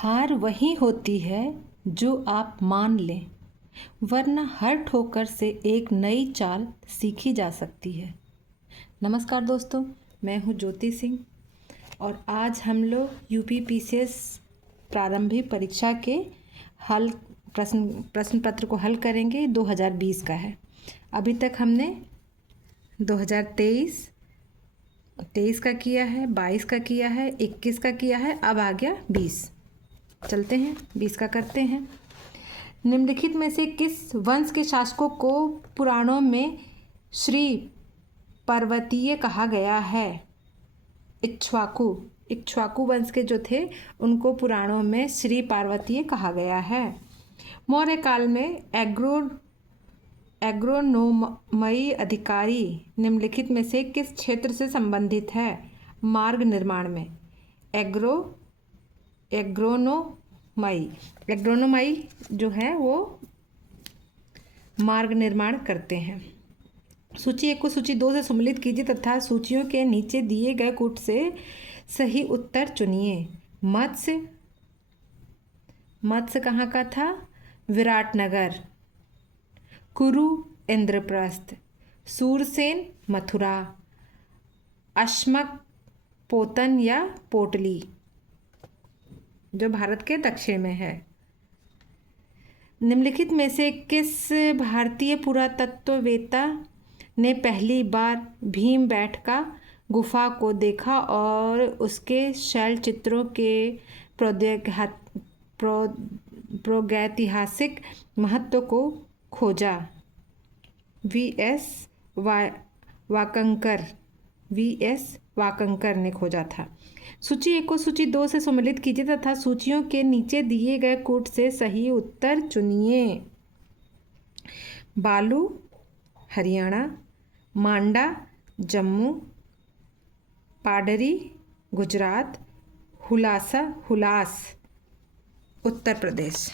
हार वही होती है जो आप मान लें, वरना हर ठोकर से एक नई चाल सीखी जा सकती है। नमस्कार दोस्तों, मैं हूं ज्योति सिंह और आज हम लोग यूपीपीसीएस प्रारंभिक परीक्षा के प्रश्न पत्र को हल करेंगे। 2020 का है। अभी तक हमने 2023 का किया है, 22 का किया है, 21 का किया है, अब आ गया 20। चलते हैं 20 का करते हैं। निम्नलिखित में से किस वंश के शासकों को पुराणों में श्री पर्वतीय कहा गया है? इक्ष्वाकु वंश के जो थे उनको पुराणों में श्री पार्वतीय कहा गया है। मौर्य काल में एग्रोनोमई अधिकारी निम्नलिखित में से किस क्षेत्र से संबंधित है? मार्ग निर्माण में। एग्रोनोमई जो है वो मार्ग निर्माण करते हैं। सूची 1 को सूची 2 से सम्मिलित कीजिए तथा सूचियों के नीचे दिए गए कूट से सही उत्तर चुनिए। मत्स्य कहाँ का था? विराटनगर। कुरु इंद्रप्रस्थ। सूरसेन मथुरा। अश्मक पोतन या पोटली जो भारत के दक्षिण में है। निम्नलिखित में से किस भारतीय पुरातत्ववेत्ता ने पहली बार भीमबेटका गुफा को देखा और उसके शैल चित्रों के प्रागैतिहासिक महत्व को खोजा? वीएस वाकंकर ने खोजा था। सूची 1 को सूची 2 से सम्मिलित कीजिए तथा सूचियों के नीचे दिए गए कूट से सही उत्तर चुनिए। बालू हरियाणा, मांडा जम्मू, पाडरी गुजरात, हुलास उत्तर प्रदेश।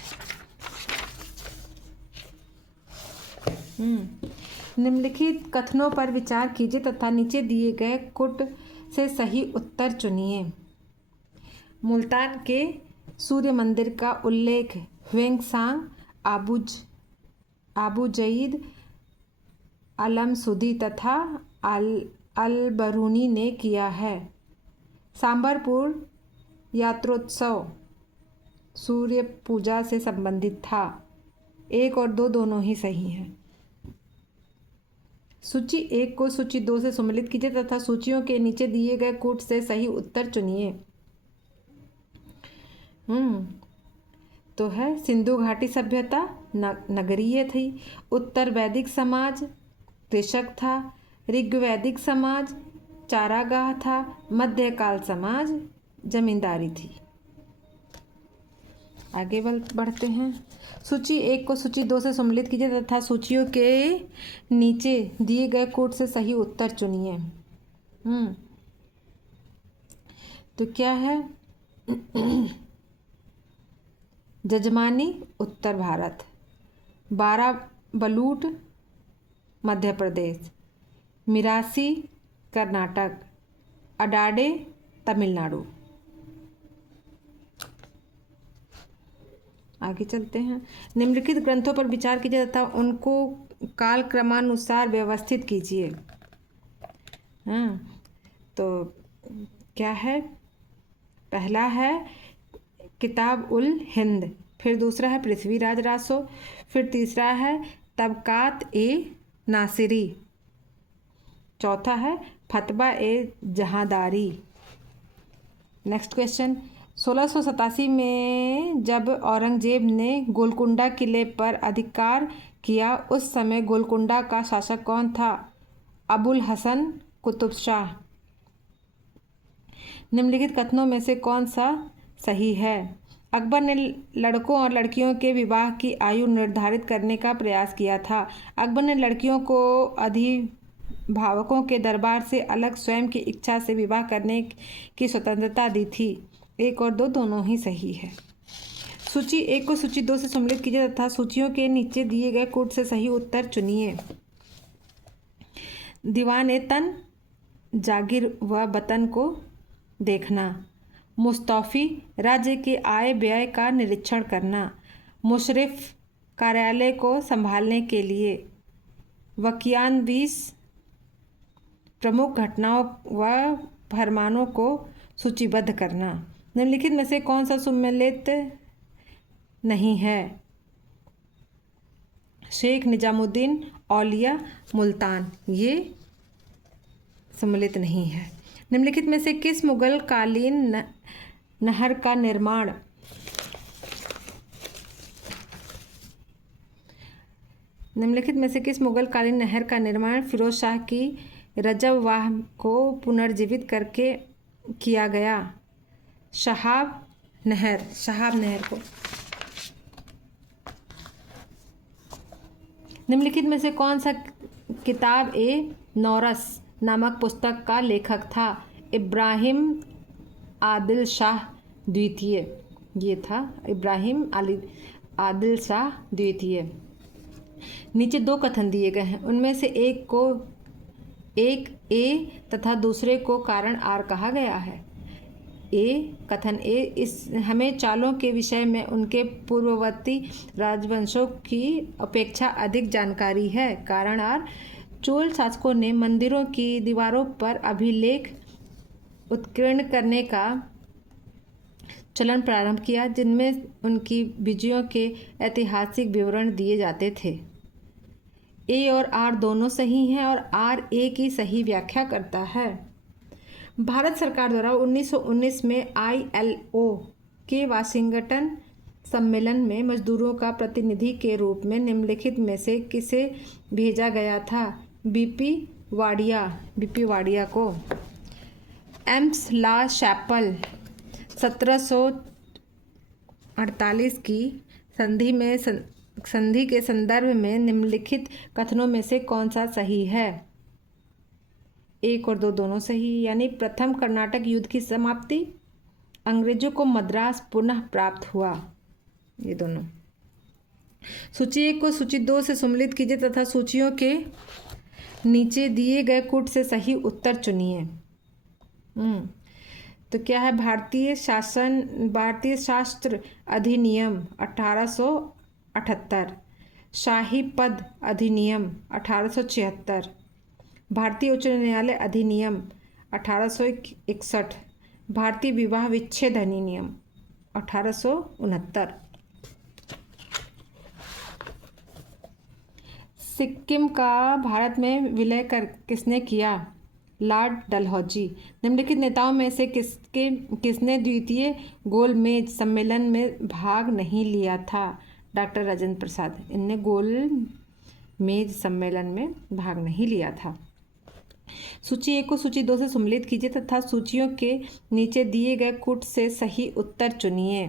निम्नलिखित कथनों पर विचार कीजिए तथा नीचे दिए गए कूट से सही उत्तर चुनिए। मुल्तान के सूर्य मंदिर का उल्लेख ह्वेंगसांग, आबू जईद, अलमसुदी तथा अलबरूनी ने किया है। सांबरपुर यात्रोत्सव सूर्य पूजा से संबंधित था। 1 और 2 दोनों ही सही हैं। सूची 1 को सूची 2 से सम्मिलित कीजिए तथा सूचियों के नीचे दिए गए कूट से सही उत्तर चुनिए। तो है सिंधु घाटी सभ्यता नगरीय थी। उत्तर वैदिक समाज कृषक था। ऋग्वैदिक समाज चारागाह था। मध्यकाल समाज जमींदारी थी। आगे बढ़ते हैं। सूची 1 को सूची 2 से सम्मिलित कीजिए तथा सूचियों के नीचे दिए गए कूट से सही उत्तर चुनिए। तो क्या है? जजमानी उत्तर भारत, बाराबलूट मध्य प्रदेश, मिरासी कर्नाटक, अडाडे तमिलनाडु। आगे चलते हैं। निम्नलिखित ग्रंथों पर विचार कीजिए तथा उनको कालक्रमानुसार व्यवस्थित कीजिए। तो क्या है? पहला है किताब उल हिंद, फिर दूसरा है पृथ्वीराज रासो, फिर तीसरा है तबकात ए नासिरी, चौथा है फतवा ए जहांदारी। Next question. 1687 में जब औरंगजेब ने गोलकुंडा किले पर अधिकार किया उस समय गोलकुंडा का शासक कौन था? अबुल हसन कुतुब शाह। निम्नलिखित कथनों में से कौन सा सही है? अकबर ने लड़कों और लड़कियों के विवाह की आयु निर्धारित करने का प्रयास किया था। अकबर ने लड़कियों को अभिभावकों के दरबार से अलग स्वयं की इच्छा से विवाह करने की स्वतंत्रता दी थी। 1 और 2 दोनों ही सही है। सूची 1 को सूची 2 से सम्मिलित कीजिए तथा सूचियों के नीचे दिए गए कूट से सही उत्तर चुनिए। दीवान-ए-तन जागीर व वतन को देखना, मुस्तौफी राज्य के आय व्यय का निरीक्षण करना, मुशर्रिफ कार्यालय को संभालने के लिए वाक्यांश प्रमुख घटनाओं व फरमानों को सूचीबद्ध करना। निम्नलिखित में से कौन सा सम्मिलित नहीं है? शेख निजामुद्दीन औलिया मुल्तान, ये सम्मिलित नहीं है। निम्नलिखित में से किस मुगल कालीन नहर का निर्माण फिरोज शाह की रजवाह को पुनर्जीवित करके किया गया? शहाब नहर को। निम्नलिखित में से कौन सा किताब ए नौरस नामक पुस्तक का लेखक था? इब्राहिम आदिल शाह द्वितीय, ये था इब्राहिम आदिल शाह द्वितीय। नीचे दो कथन दिए गए हैं, उनमें से एक ए तथा दूसरे को कारण आर कहा गया है। कथन ए, इस हमें चालों के विषय में उनके पूर्ववर्ती राजवंशों की अपेक्षा अधिक जानकारी है। कारण आर, चोल शासकों ने मंदिरों की दीवारों पर अभिलेख उत्कीर्ण करने का चलन प्रारंभ किया, जिनमें उनकी विजयों के ऐतिहासिक विवरण दिए जाते थे। ए और आर दोनों सही हैं और आर ए की सही व्याख्या करता है। भारत सरकार द्वारा 1919 में ILO के वाशिंगटन सम्मेलन में मजदूरों का प्रतिनिधि के रूप में निम्नलिखित में से किसे भेजा गया था? बीपी वाडिया को। एम्स ला शैपल 1748 की संधि के संदर्भ में निम्नलिखित कथनों में से कौन सा सही है? 1 और 2 दोनों सही, यानी प्रथम कर्नाटक युद्ध की समाप्ति, अंग्रेजों को मद्रास पुनः प्राप्त हुआ, ये दोनों। सूची 1 को सूची 2 से सम्मिलित कीजिए तथा सूचियों के नीचे दिए गए कूट से सही उत्तर चुनिए। तो क्या है? भारतीय शास्त्र अधिनियम 1878, शाही पद अधिनियम 1876, भारतीय उच्च न्यायालय अधिनियम 1861, भारतीय विवाह विच्छेद अधिनियम 1869। सिक्किम का भारत में विलय किसने किया? लॉर्ड डलहौजी। निम्नलिखित नेताओं में से किसने द्वितीय गोलमेज सम्मेलन में भाग नहीं लिया था? डॉक्टर राजेंद्र प्रसाद। इनने गोलमेज सम्मेलन में भाग नहीं लिया था। सूची 1 को सूची 2 से सम्मिलित कीजिए तथा सूचियों के नीचे दिए गए कूट से सही उत्तर चुनिए।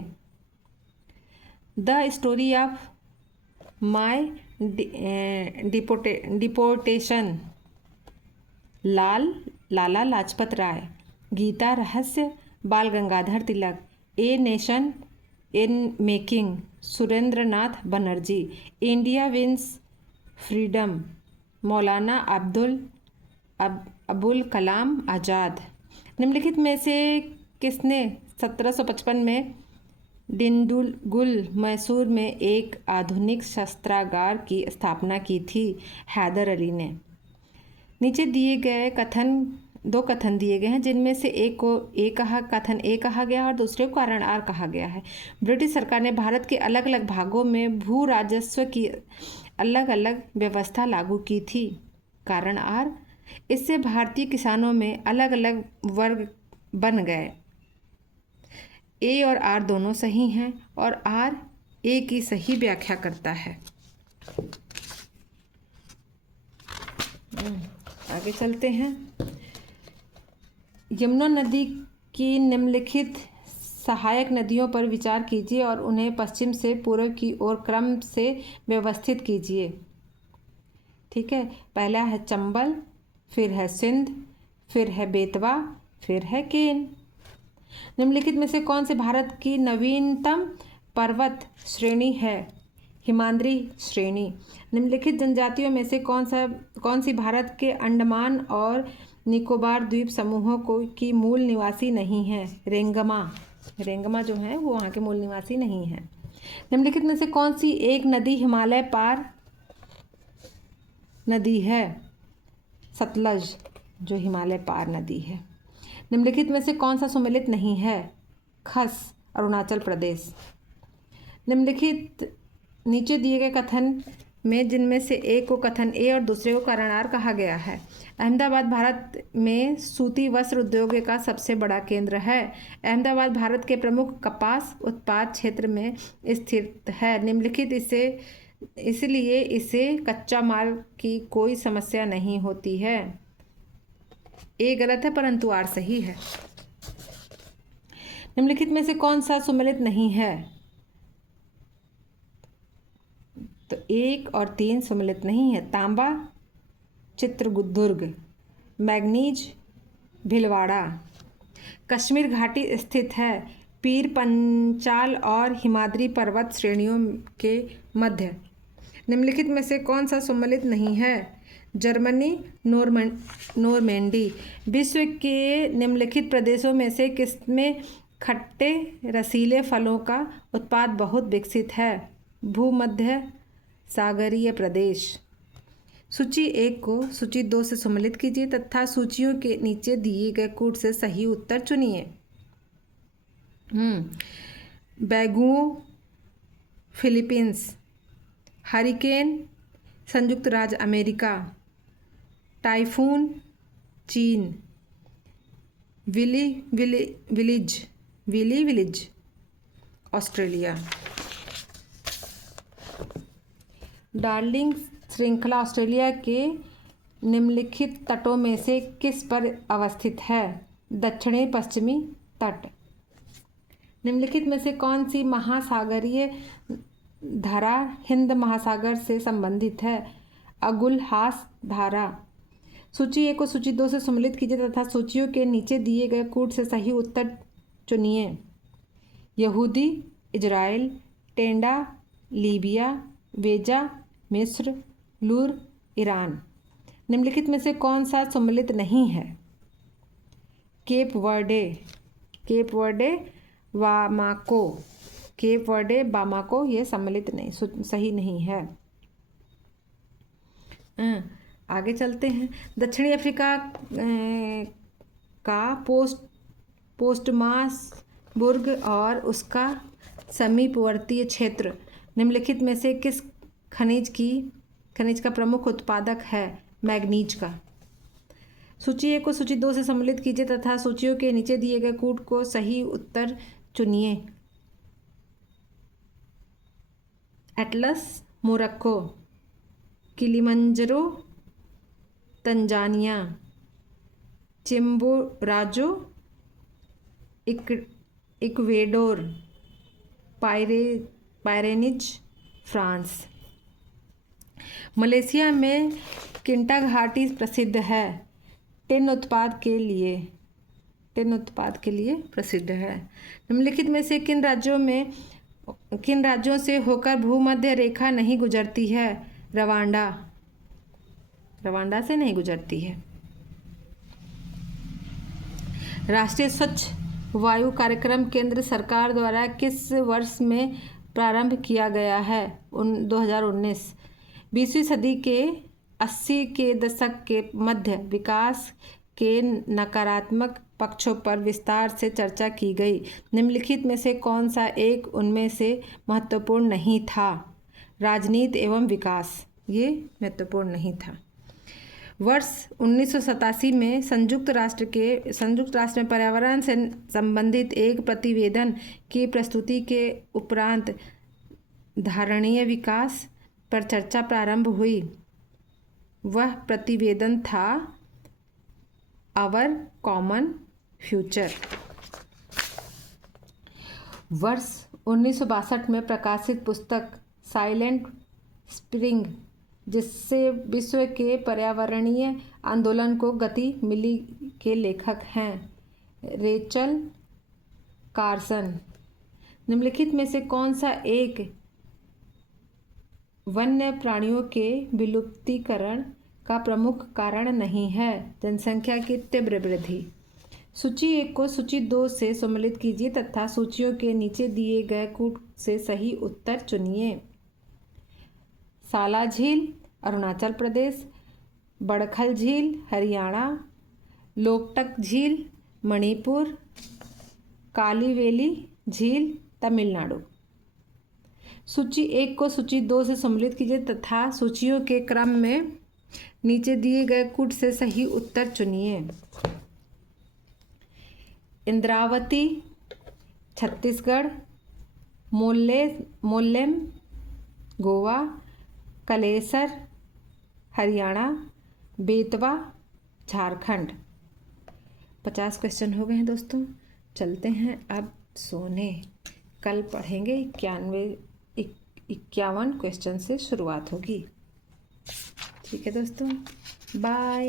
The story of my deportation, Lala Lajpat Rai. Gita Rahasya, Bal Gangadhar Tilak. A nation in making, Surendra Nath Banerjee. India wins freedom, Maulana Abul Kalam Azad. निम्नलिखित में से किसने 1755 में डिंडुगुल मैसूर में एक आधुनिक शस्त्रागार की स्थापना की थी? हैदर अली ने। नीचे दिए गए दो कथन दिए गए हैं, जिनमें से एक को कथन ए कहा गया और दूसरे को कारण आर कहा गया है। ब्रिटिश सरकार ने भारत के अलग अलग भागों में भू राजस्व की अलग अलग व्यवस्था लागू की थी। कारण आर, इससे भारतीय किसानों में अलग अलग वर्ग बन गए। ए और आर दोनों सही हैं और आर ए की सही व्याख्या करता है। आगे चलते हैं। यमुना नदी की निम्नलिखित सहायक नदियों पर विचार कीजिए और उन्हें पश्चिम से पूर्व की ओर क्रम से व्यवस्थित कीजिए। ठीक है, पहला है चंबल, फिर है सिंध, फिर है बेतवा, फिर है केन। निम्नलिखित में से कौन से भारत की नवीनतम पर्वत श्रेणी है? हिमाद्री श्रेणी। निम्नलिखित जनजातियों में से कौन सी भारत के अंडमान और निकोबार द्वीप समूहों को की मूल निवासी नहीं है? रेंगमा जो है वो वहाँ के मूल निवासी नहीं है। निम्नलिखित में से कौन सी एक नदी हिमालय पार नदी है? सतलज जो हिमालय पार नदी है। निम्नलिखित में से कौन सा सुमेलित नहीं है? खस अरुणाचल प्रदेश। निम्नलिखित नीचे दिए गए कथन में जिनमें से एक को कथन ए और दूसरे को कारण आर कहा गया है। अहमदाबाद भारत में सूती वस्त्र उद्योग का सबसे बड़ा केंद्र है। अहमदाबाद भारत के प्रमुख कपास उत्पाद क्षेत्र में स्थित है। निम्नलिखित इसलिए इसे कच्चा माल की कोई समस्या नहीं होती है। ए गलत है परंतु आर सही है। निम्नलिखित में से कौन सा सुमेलित नहीं है? तो 1 और 3 सुमेलित नहीं है। तांबा चित्रदुर्ग, मैग्नीज भीलवाड़ा। कश्मीर घाटी स्थित है पीर पंचाल और हिमाद्री पर्वत श्रेणियों के मध्य। निम्नलिखित में से कौन सा सुमेलित नहीं है? Germany Normandy. विश्व के निम्नलिखित प्रदेशों में से किसमें खट्टे रसीले फलों का उत्पाद बहुत विकसित है? भूमध्य सागरीय प्रदेश। सूची 1 को सूची 2 से सम्मिलित कीजिए तथा सूचियों के नीचे दिए गए कूट से सही उत्तर चुनिए। बैगुओ फिलीपींस, हरिकेन संयुक्त राज्य अमेरिका, टाइफून चीन, विली विलिज ऑस्ट्रेलिया। डार्लिंग श्रृंखला ऑस्ट्रेलिया के निम्नलिखित तटों में से किस पर अवस्थित है? दक्षिणी पश्चिमी तट। निम्नलिखित में से कौन सी महासागरीय धारा हिंद महासागर से संबंधित है? अगुलहास धारा। सूची 1 को सूची 2 से सम्मिलित कीजिए तथा सूचियों के नीचे दिए गए कूट से सही उत्तर चुनिए। यहूदी इजराइल, टेंडा लीबिया, वेजा मिस्र, लूर ईरान। निम्नलिखित में से कौन सा सम्मिलित नहीं है? केप वर्डे बामाको ये सम्मिलित नहीं, सही नहीं है। आगे चलते हैं। दक्षिणी अफ्रीका का पोस्टमासबुर्ग और उसका समीपवर्तीय क्षेत्र निम्नलिखित में से किस खनिज का प्रमुख उत्पादक है? मैग्नीज का। सूची 1 को सूची 2 से सम्मिलित कीजिए तथा सूचियों के नीचे दिए गए कूट को सही उत्तर चुनिए। Atlas Morocco, Kilimanjaro Tanzania, Chimborazo Ecuador, Pyrenees France. Malaysia में किंटा घाटी प्रसिद्ध है। टिन उत्पाद के लिए प्रसिद्ध है। निम्नलिखित में से किन राज्यों से होकर भूमध्य रेखा नहीं गुजरती है? रवांडा से नहीं गुजरती है। राष्ट्रीय स्वच्छ वायु कार्यक्रम केंद्र सरकार द्वारा किस वर्ष में प्रारंभ किया गया है? 2019। 20वीं सदी के 80 के दशक के मध्य विकास के नकारात्मक पक्षों पर विस्तार से चर्चा की गई। निम्नलिखित में से कौन सा एक उनमें से महत्वपूर्ण नहीं था? राजनीति एवं विकास ये महत्वपूर्ण नहीं था। वर्ष 1987 में संयुक्त राष्ट्र में पर्यावरण से संबंधित एक प्रतिवेदन की प्रस्तुति के उपरांत धारणीय विकास पर चर्चा प्रारंभ हुई। वह प्रतिवेदन था आवर कॉमन फ्यूचर। वर्ष 1962 में प्रकाशित पुस्तक साइलेंट स्प्रिंग, जिससे विश्व के पर्यावरणीय आंदोलन को गति मिली, के लेखक हैं रेचल कार्सन। निम्नलिखित में से कौन सा एक वन्य प्राणियों के विलुप्तीकरण का प्रमुख कारण नहीं है। जनसंख्या की तीव्र वृद्धि। सूची 1 को सूची 2 से सम्मिलित कीजिए तथा सूचियों के नीचे दिए गए कूट से सही उत्तर चुनिए। साला झील अरुणाचल प्रदेश, बड़खल झील हरियाणा, लोकटक झील मणिपुर, कालीवेली झील तमिलनाडु। सूची 1 को सूची 2 से सम्मिलित कीजिए तथा सूचियों के क्रम में नीचे दिए गए कूट से सही उत्तर चुनिए। इंद्रावती छत्तीसगढ़, मोल्लेम गोवा, कलेसर हरियाणा, बेतवा झारखंड। 50 क्वेश्चन हो गए हैं दोस्तों। चलते हैं अब सोने। कल पढ़ेंगे 51 क्वेश्चन से शुरुआत होगी। ठीक है दोस्तों, बाय।